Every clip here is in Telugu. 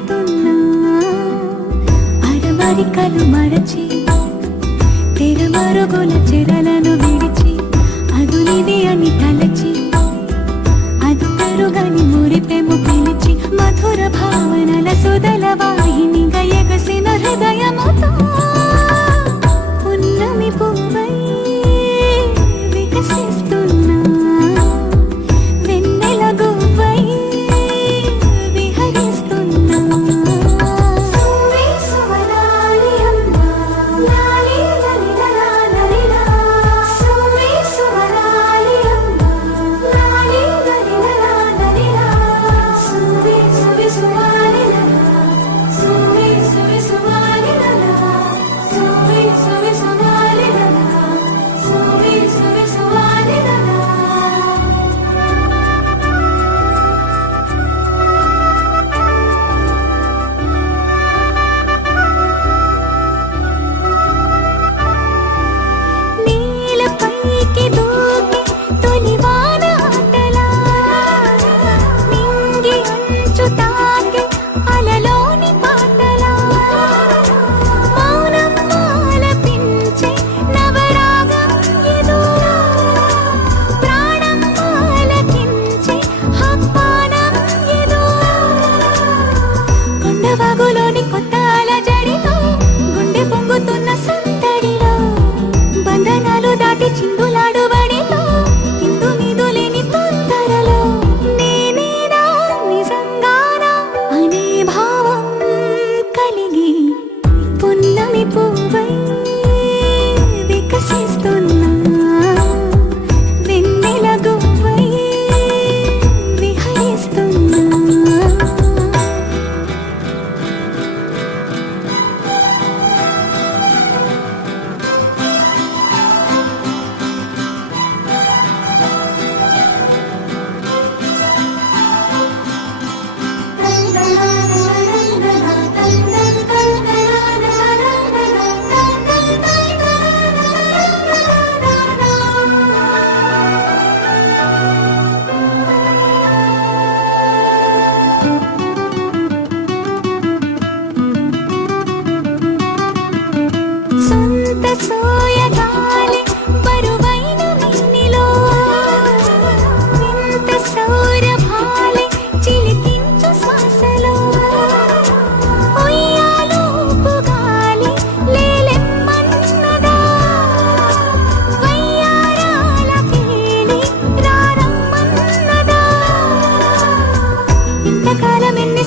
చేస్తున్నా. మరచి తెర చెరలను విడిచి అదునిది అని తలచి అదు తరుగని మురిపెము పిలిచి మధుర భావనల సుదలవా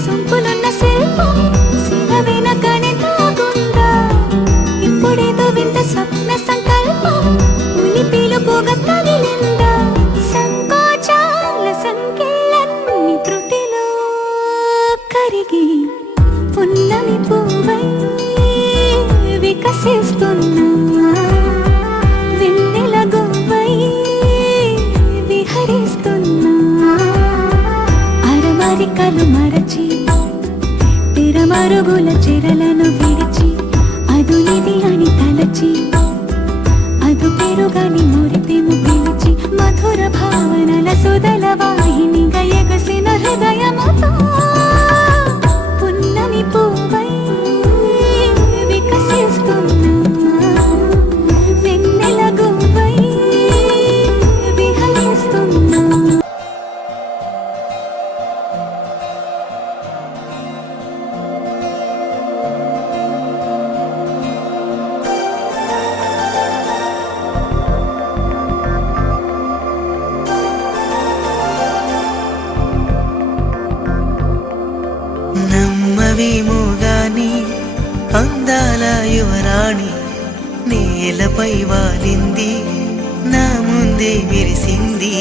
సొంపులున్న శిల్పం శిలవిన గణితాగుందా ఇప్పుడేదో వింత స్వప్న సంకల్పం ఉని పిలుపుగ తగిలిందా? సంకోచాల సంఖ్యలన్నీ కరిగి పున్నమి పువ్వై వికసిస్తున్నా మరుగుల చెరలను విడిచి అదు నిధి అని తలచి అదు పెరుగని మురితెము పిలిచి మధుర భావనల సుదల వాహిని గయగసిన హృదయం నమ్మవేమో గాని అందాల యువరాణి నేలపై వాలింది నా ముందే విరిసింది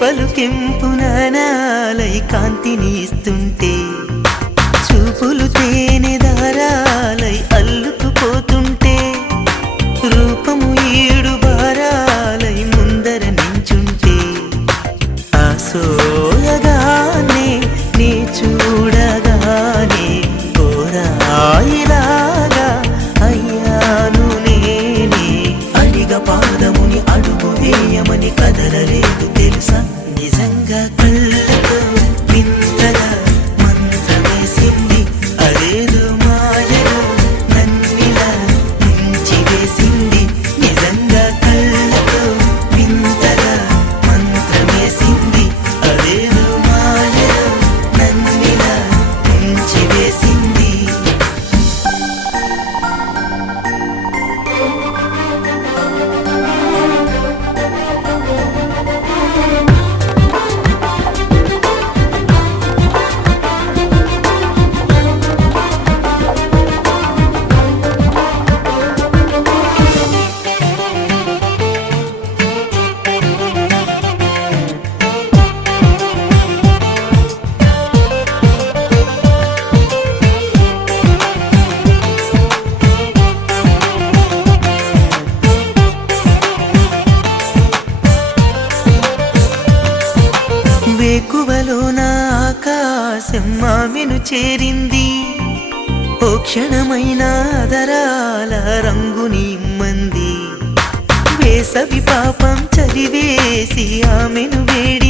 చెంపలు నానాలై కాంతిని ఇస్తుంటే చూపులు తేనె దారాలై అల్లుకుపోతుంటే రూపము ఏడు భారాలై ముందర నించుంటే ఆసో వేకువలోన ఆకాశం ఆమెను చేరింది. ఓ క్షణమైన దరాల రంగుని ఇమ్మంది వేసవి పాపం చదివేసి ఆమెను వేడి